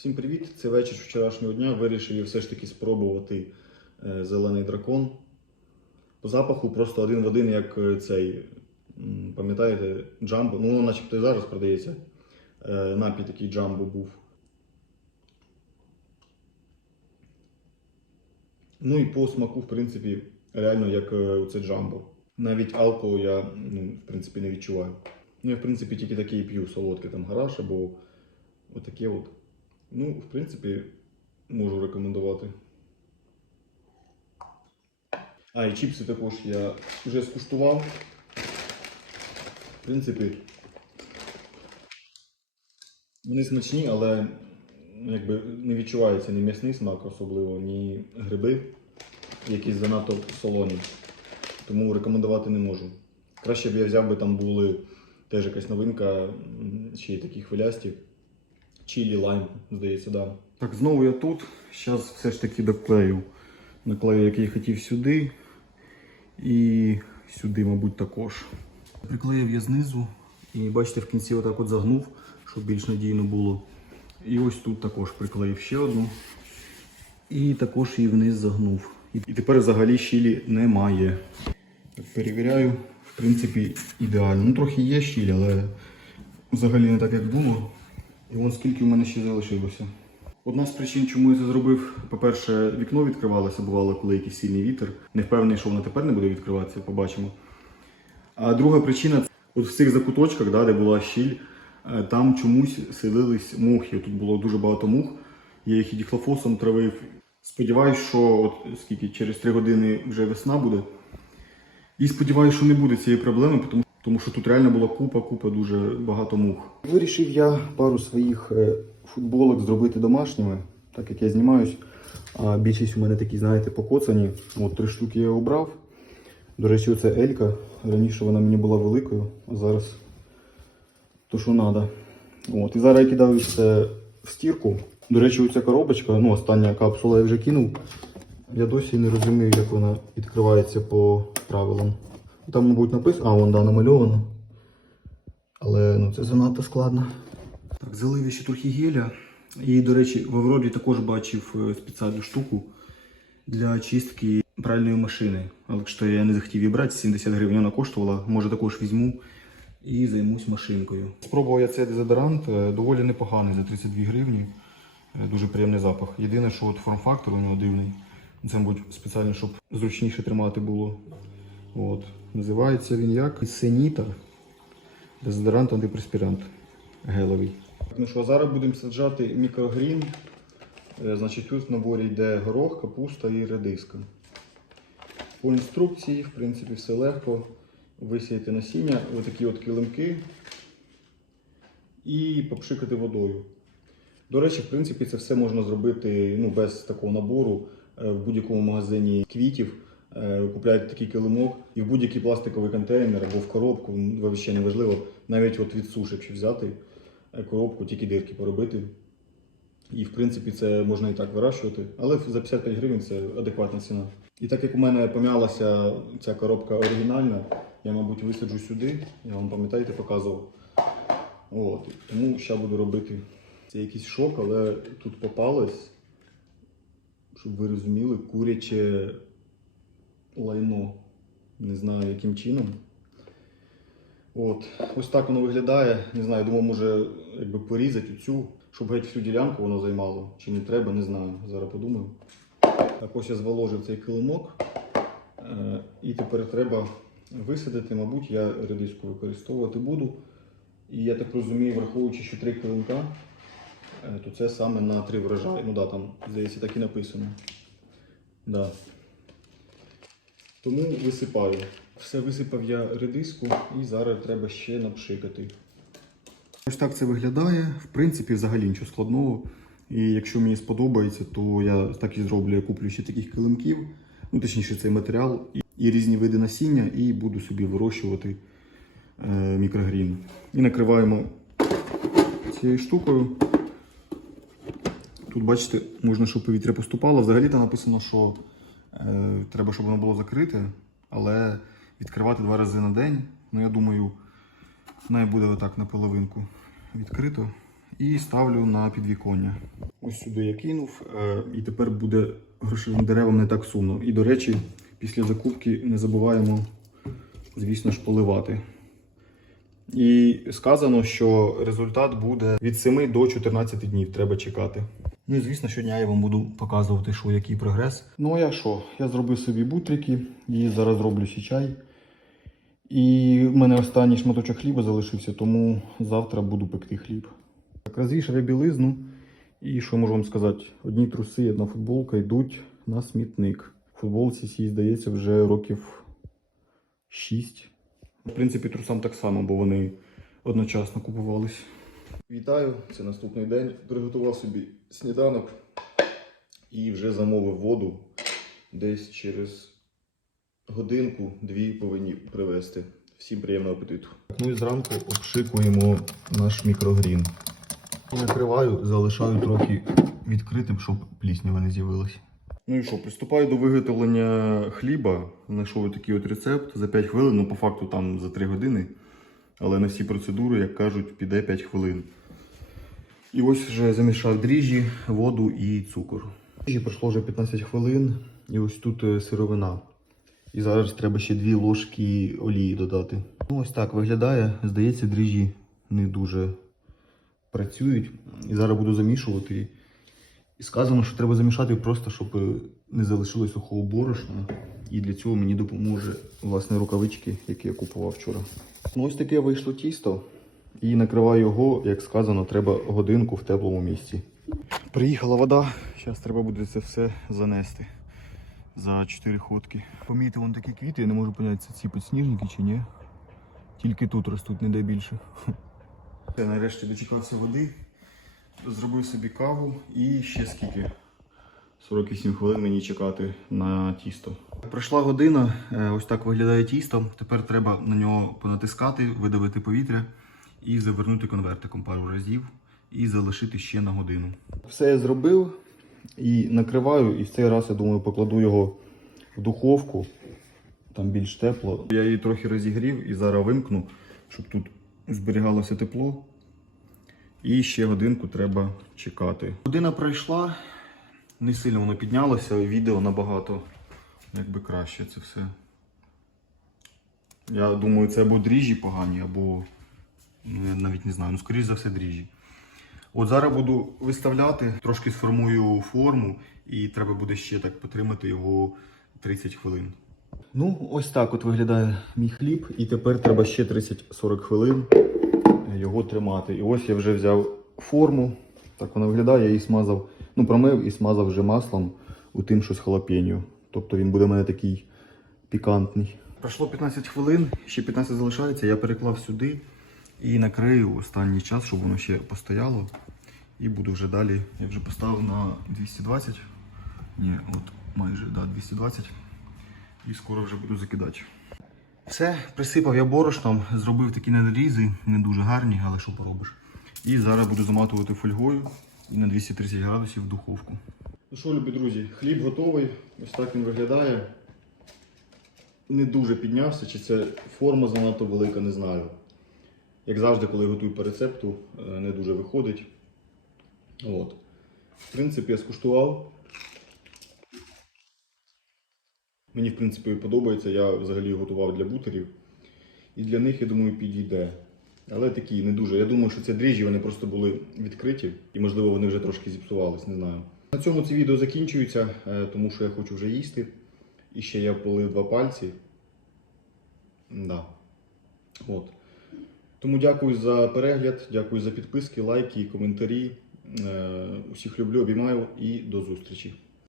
Всім привіт! Це вечір вчорашнього дня. Вирішив я все ж таки спробувати е, зелений дракон. По запаху просто один в один, як е, цей. Пам'ятаєте, джамбо? Ну, начебто і зараз продається. Е, Напій такий джамбо був. Ну і по смаку, в принципі, реально як це джамбо. Навіть алкоголу я, ну, в принципі, не відчуваю. Ну, я, в принципі, тільки таке і п'ю солодке там гараж або отаке от. Ну, в принципі, можу рекомендувати. А, і чіпси також я вже скуштував. В принципі, вони смачні, але якби не відчувається ні м'ясний смак особливо, ні гриби, якісь занадто солоні. Тому рекомендувати не можу. Краще б я взяв би там були теж якась новинка, ще й такі хвилясті. Чилі, лайм, здається, да. Так, знову я тут. Зараз все ж таки доклею. Наклею, який хотів сюди. І сюди, мабуть, також. Приклеїв я знизу. І бачите, в кінці отак от загнув, щоб більш надійно було. І ось тут також приклеїв ще одну. І також її вниз загнув. І тепер взагалі щілі немає. Перевіряю, в принципі, ідеально. Ну, трохи є щіль, але взагалі не так, як було. І вон скільки в мене ще залишилося. Одна з причин, чому я це зробив, по-перше, вікно відкривалося, бувало, коли якийсь сильний вітер. Не впевнений, що воно тепер не буде відкриватися, побачимо. А друга причина от в цих закуточках, да, де була щіль, е, там чомусь селились мухи. Тут було дуже багато мух. Я їх і діхлофосом травив. Сподіваюсь, що от скільки через 3 години вже весна буде. І сподіваюся, що не буде цієї проблеми, тому, тому що тут реально була купа, купа дуже багато мух. Вирішив я пару своїх е, футболок зробити домашніми, так як я знімаюсь. А більшість у мене такі, знаєте, покоцані. От три штуки я обрав. До речі, оце Елька. Раніше вона мені була великою, а зараз то, що треба. От. І зараз я кидаю це в стірку. До речі, оця коробочка, ну, остання капсула я вже кинув. Я досі не розумію, як вона відкривається по правилам. Там, мабуть, написано, а вон да, намальовано. Але ну, це занадто складно. Так, залив ще трохи геля. І, до речі, в Аврорі також бачив е, спеціальну штуку для чистки пральної машини. Але що я не захотів її брати, 70 гривень вона коштувала. Може також візьму і займусь машинкою. Спробував я цей дезодорант, е, доволі непоганий за 32 гривні. Е, Дуже приємний запах. Єдине, що от форм-фактор у нього дивний. Це, мабуть, спеціально, щоб зручніше тримати було. От. Називається він як Сеніта. Дезодорант антипреспірант геловий. Ну що, зараз будемо саджати мікрогрін. Е, Значить, тут в наборі йде горох, капуста і редиска. По інструкції, в принципі, все легко. Висіяти насіння, отакі от килимки і попшикати водою. До речі, в принципі, це все можна зробити ну, без такого набору Е, в будь-якому магазині квітів. Е, Купляєте такий килимок і в будь-який пластиковий контейнер або в коробку, взагалі не важливо, навіть от від суші, якщо взяти е, коробку, тільки дирки поробити. І в принципі це можна і так вирощувати, але за 55 гривень це адекватна ціна. І так як у мене пом'ялася ця коробка оригінальна, я, мабуть, висаджу сюди. Я вам пам'ятаєте, показував. От, тому ще буду робити. Це якийсь шок, але тут попалось, щоб ви розуміли, куряче лайно. Не знаю яким чином. От, ось так воно виглядає. Не знаю, думав, може якби порізати цю, щоб геть всю ділянку воно займало. Чи не треба, не знаю. Зараз подумаю. Так ось я зволожив цей килимок. Е, І тепер треба висадити, мабуть, я редиску використовувати буду. І я так розумію, враховуючи, що три килимка, е, то це саме на три врожаї. Ну да, там, здається, так і написано. Да. Тому висипаю. Все висипав я редиску і зараз треба ще напшикати. Ось так це виглядає. В принципі, взагалі нічого складного. І якщо мені сподобається, то я так і зроблю. Я куплю ще таких килимків, ну точніше, цей матеріал і, і різні види насіння, і буду собі вирощувати е, мікрогрін. І накриваємо цією штукою. Тут, бачите, можна, щоб повітря поступало. Взагалі там написано, що треба, щоб воно було закрите, але відкривати два рази на день. Ну, я думаю, най буде отак на половинку відкрито. І ставлю на підвіконня. ось сюди я кинув, е, і тепер буде грошовим деревам не так сумно. І, до речі, після закупки не забуваємо, звісно ж, поливати. І сказано, що результат буде від 7 до 14 днів. Треба чекати. Ну і звісно, щодня я вам буду показувати, що який прогрес. Ну а я що? Я зробив собі бутрики, і зараз зроблю ще чай. І в мене останній шматочок хліба залишився, тому завтра буду пекти хліб. Так, розвішав я білизну. І що можу вам сказати? Одні труси, одна футболка йдуть на смітник. Футболці цій, здається, вже років 6. В принципі, трусам так само, бо вони одночасно купувались. Вітаю, це наступний день. Приготував собі сніданок і вже замовив воду. Десь через годинку-дві повинні привезти. Всім приємного апетиту. Ну і зранку обшикуємо наш мікрогрін. Накриваю, залишаю трохи відкритим, щоб пліснява не з'явилась. Ну і що, приступаю до виготовлення хліба. Знайшов такий от рецепт за 5 хвилин, ну по факту там за 3 години. Але на всі процедури, як кажуть, піде 5 хвилин. І ось вже замішав дріжджі, воду і цукор. Дріжджі пройшло вже 15 хвилин, і ось тут е, сировина. І зараз треба ще 2 ложки олії додати. Ну, ось так виглядає. Здається, дріжджі не дуже працюють. І зараз буду замішувати. І сказано, що треба замішати просто, щоб е, не залишилось сухого борошна. І для цього мені допоможе власне рукавички, які я купував вчора. Ну, ось таке вийшло тісто. І накриваю його, як сказано, треба годинку в теплому місці. Приїхала вода, зараз треба буде це все занести за 4 ходки. Помітив вон такі квіти, я не можу зрозуміти, це ці підсніжники чи ні. Тільки тут ростуть, не дай більше. Я нарешті дочекався води, зробив собі каву і ще скільки? 48 хвилин мені чекати на тісто. Пройшла година, е, ось так виглядає тісто. Тепер треба на нього понатискати, видавити повітря і завернути конвертиком пару разів і залишити ще на годину. Все я зробив і накриваю, і в цей раз я думаю покладу його в духовку. Там більш тепло. Я її трохи розігрів і зараз вимкну, щоб тут зберігалося тепло. І ще годинку треба чекати. Година пройшла, не сильно воно піднялося, відео набагато якби краще це все. Я думаю, це або дріжджі погані, або ну, я навіть не знаю, ну скоріш за все дріжджі. От зараз буду виставляти, трошки сформую форму, і треба буде ще так потримати його 30 хвилин. Ну, ось так от виглядає мій хліб, і тепер треба ще 30-40 хвилин його тримати. І ось я вже взяв форму. Так вона виглядає, я її смазав, ну промив і смазав вже маслом у тим, що з халапеньо. Тобто він буде в мене такий пікантний. Пройшло 15 хвилин, ще 15 залишається, я переклав сюди і накрию останній час, щоб воно ще постояло. І буду вже далі. Я вже поставив на 220. Ні, от майже да, 220. І скоро вже буду закидати. Все, присипав я борошном, зробив такі надрізи, не дуже гарні, але що поробиш. І зараз буду заматувати фольгою і на 230 градусів в духовку. Ну що, любі друзі, хліб готовий. Ось так він виглядає. Не дуже піднявся, чи це форма занадто велика, не знаю. Як завжди, коли готую по рецепту, е, не дуже виходить. От. В принципі, я скуштував. Мені, в принципі, подобається. Я взагалі готував для бутерів. І для них, я думаю, підійде. Але такі не дуже. Я думаю, що це дріжджі, вони просто були відкриті і, можливо, вони вже трошки зіпсувались, не знаю. На цьому це відео закінчується, е, тому що я хочу вже їсти. І ще я полив два пальці. Да. От. Тому дякую за перегляд, дякую за підписки, лайки, коментарі. Е, Усіх люблю, обіймаю і до зустрічі.